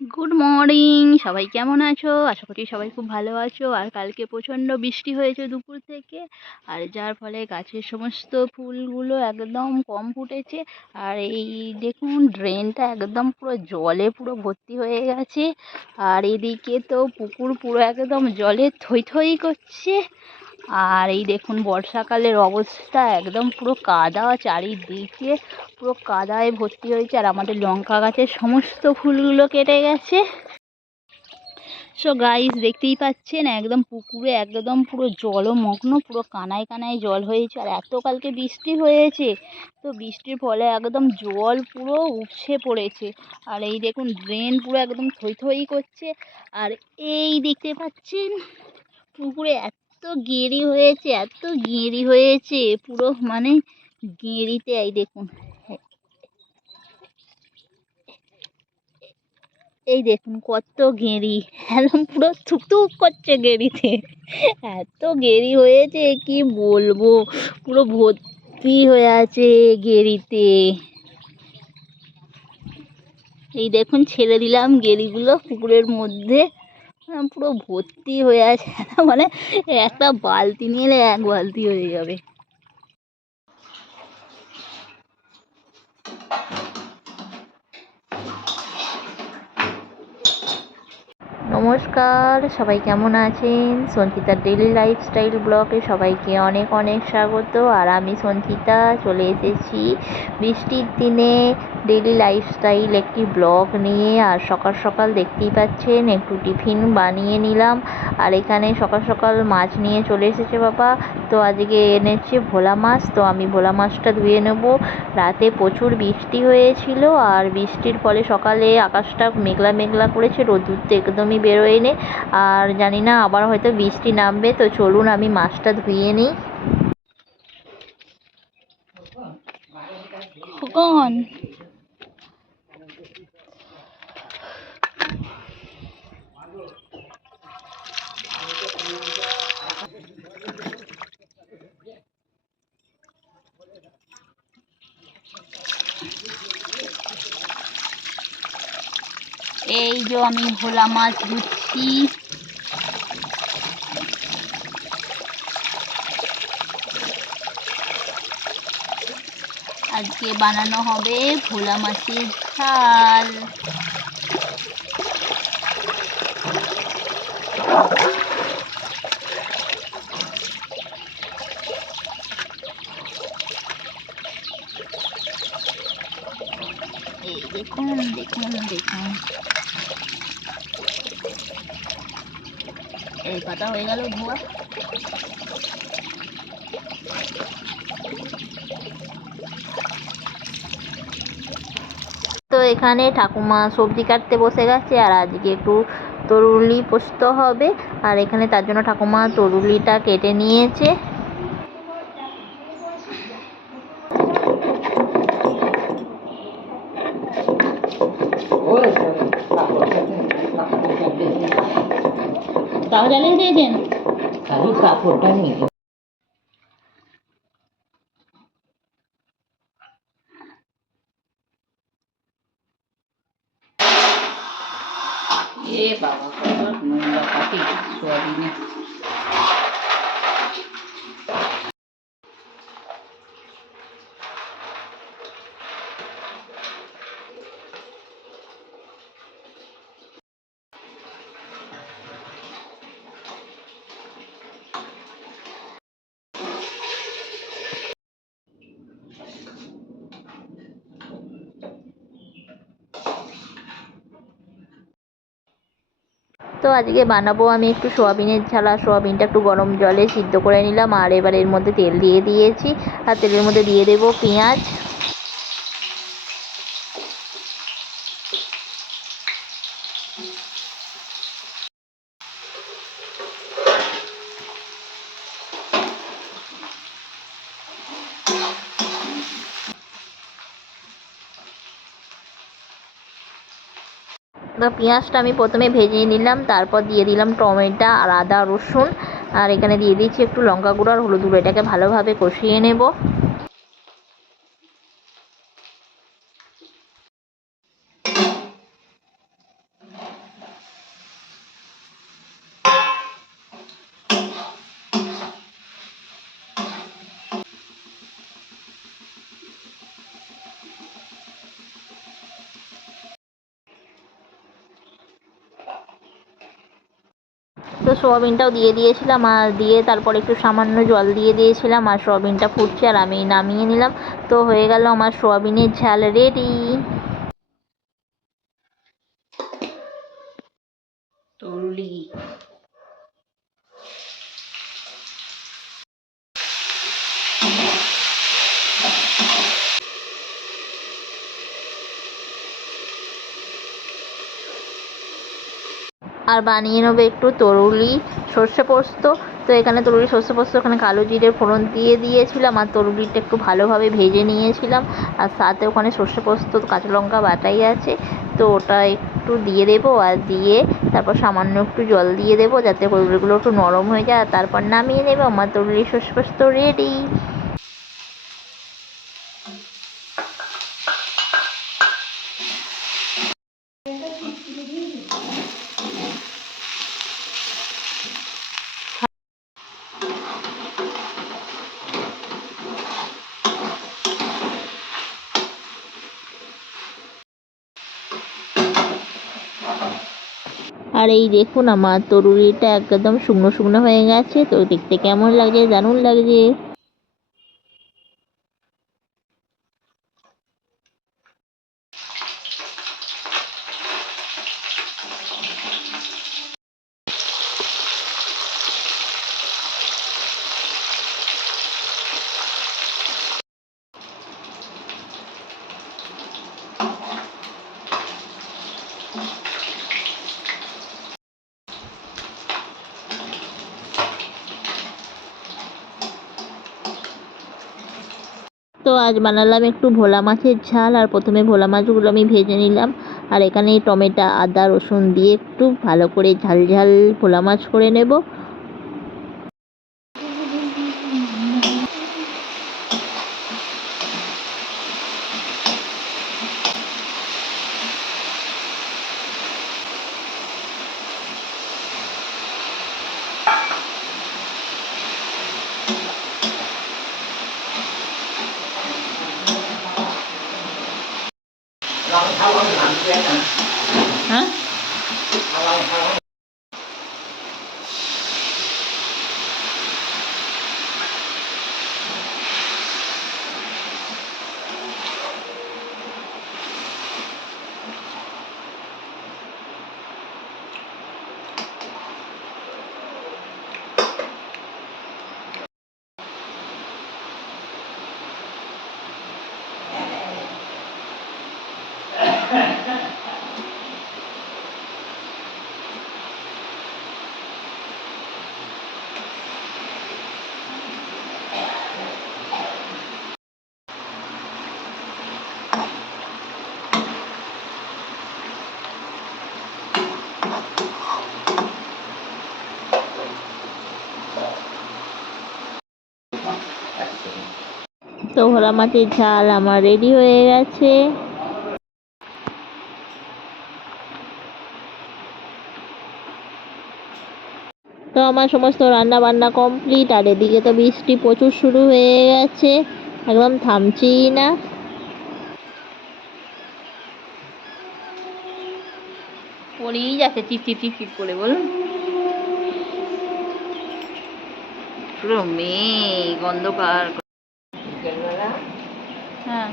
Good morning, সবাই কেমন আছো? আশা করি সবাই খুব ভালো আছো। আর কালকে প্রচণ্ড বৃষ্টি হয়েছে দুপুর থেকে, আর যার ফলে গাছের সমস্ত ফুলগুলো একদম কম ফুটেছে। আর এই দেখুন, ড্রেনটা একদম পুরো জলে পুরো ভর্তি হয়ে গেছে। আর এদিকে তো পুকুর পুরো একদম জলে থই থই করছে। আর এই দেখুন, বর্ষাকালের অবস্থা একদম পুরো কাদা, চারিদিকে পুরো কাদায় ভর্তি হয়েছে। আর আমাদের লঙ্কা গাছের সমস্ত ফুলগুলো কেটে গেছে। সো গাইস, দেখতেই পাচ্ছেন একদম পুকুরে একদম পুরো জলমগ্ন, পুরো কানায় কানায় জল হয়েছে। আর এত কালকে বৃষ্টি হয়েছে, তো বৃষ্টির ফলে একদম জল পুরো উপচে পড়েছে। আর এই দেখুন, ড্রেন পুরো একদম থই থই করছে। আর এই দেখতে পাচ্ছেন, পুকুরে এত গেঁড়ি হয়েছে, এত গেঁড়ি হয়েছে পুরো, মানে গেঁড়িতে এই দেখুন, এই দেখুন কত গেঁড়ি, একদম পুরো থুকথুক করছে গেঁড়িতে। এত গেঁড়ি হয়েছে কি বলবো, পুরো ভর্তি হয়ে আছে গেঁড়িতে। এই দেখুন, ছেড়ে দিলাম গেঁড়িগুলো পুকুরের মধ্যে, পুরো ভর্তি হয়ে আছে। মানে একটা বালতি নিয়ে এলে এক বালতি হয়ে যাবে। নমস্কার, সবাই কেমন আছেন? সঞ্চিতার ডেইলি লাইফস্টাইল ব্লগে সবাইকে অনেক অনেক স্বাগত। আর আমি সঞ্চিতা চলে এসেছি বৃষ্টির দিনে ডেইলি লাইফস্টাইল একটি ব্লগ নিয়ে। আর সকাল সকাল দেখতেই পাচ্ছেন একটু টিফিন বানিয়ে নিলাম। আর এখানে সকাল সকাল মাছ নিয়ে চলে এসেছে বাবা। তো আজকে এনেছে ভোলা মাছ, তো আমি ভোলা মাছটা ধুয়ে নেব। রাতে প্রচুর বৃষ্টি হয়েছিল, আর বৃষ্টির ফলে সকালে আকাশটা মেঘলা মেঘলা করেছে, রোদ্দুর তো একদমই বেরোয়নি। আর জানি না আবার হয়তো বৃষ্টি নামবে, তো চলুন আমি মাছটা ধুয়ে নিই। খোকন, এই যে আমি ভোলা মাছ ধুচ্ছি। আজকে বানানো হবে ভোলা মাছের ঝাল। এই দেখুন দেখুন দেখুন, এই পাতা হয়ে গেল ধোয়া। তো এখানে ঠাকুমা সবজি কাটতে বসে গেছে, আর আজকে একটু তরুলি পোস্ত হবে। আর এখানে তার জন্য ঠাকুমা তরুলিটা কেটে নিয়েছে। তাহলে দিয়েছেন খালি কাপড়টা নিয়ে। এ বাবা, কত নোংরা পাটি সোয়াবিনে। তো আজকে বানাবো আমি একটু সোয়াবিনের ঝাল। সোয়াবিনটা একটু গরম জলে সিদ্ধ করে নিলাম, আর এবার এর মধ্যে তেল দিয়ে দিয়েছি। আর তেলের মধ্যে দিয়ে দেবো পেঁয়াজ। তো পেঁয়াজটা আমি প্রথমে ভেজে নিলাম, তারপর দিয়ে দিলাম টমেটো আর আদা রসুন। আর এখানে দিয়ে দিচ্ছি একটু লঙ্কা গুঁড়ো আর হলুদ গুঁড়ো। এটাকে ভালোভাবে কষিয়ে নেব। তো সোয়াবিনটাও দিয়ে দিয়েছিলাম, আর দিয়ে তারপর একটু সামান্য জল দিয়ে দিয়েছিলাম, আর সোয়াবিনটা ফুটছে আর আমি নামিয়ে নিলাম। তো হয়ে গেল আমার সোয়াবিনের ঝাল রেডি। তরুলি আর বানিয়ে নেবো একটু তরুলি সর্ষে পোস্ত। তো এখানে তরুলি সর্ষে পোস্ত, এখানে কালো জিরে ফোড়ন দিয়ে দিয়েছিলাম, আর তরুলিটা একটু ভালোভাবে ভেজে নিয়েছিলাম, আর সাথে ওখানে সর্ষে পোস্ত কাঁচা লঙ্কা বাটাই আছে, তো ওটা একটু দিয়ে দেবো, আর দিয়ে তারপর সামান্য একটু জল দিয়ে দেবো যাতে তরুলিগুলো একটু নরম হয়ে যায়, আর তারপর নামিয়ে নেবো। আমার তরুলি সর্ষে পোস্ত রেডি। আর এই দেখুন আমার তরুলিটা একদম শুকনো শুকনো হয়ে গেছে, তো দেখতে কেমন লাগছে, দারুণ লাগছে। তো আজ বানালাম একটু ভোলা মাছের ঝাল, আর প্রথমে ভোলা মাছগুলো আমি ভেজে নিলাম, আর এখানে টমেটো আদা রসুন দিয়ে একটু ভালো করে ঝাল ঝাল ভোলা মাছ করে নেব। হ্যাঁ তো ভোলা মাছের ঝাল আমার রেডি হয়ে গেছে। তো আমার সমস্ত রান্না বান্না কমপ্লিট, আর এদিকে তো বৃষ্টি প্রচুর শুরু হয়ে গেছে, একদম থামছেই না। পড়েই যাচ্ছে চিপ চিপ চিপ চিপ করে, বলুন পুরো মেঘ অন্ধকার। হ্যাঁ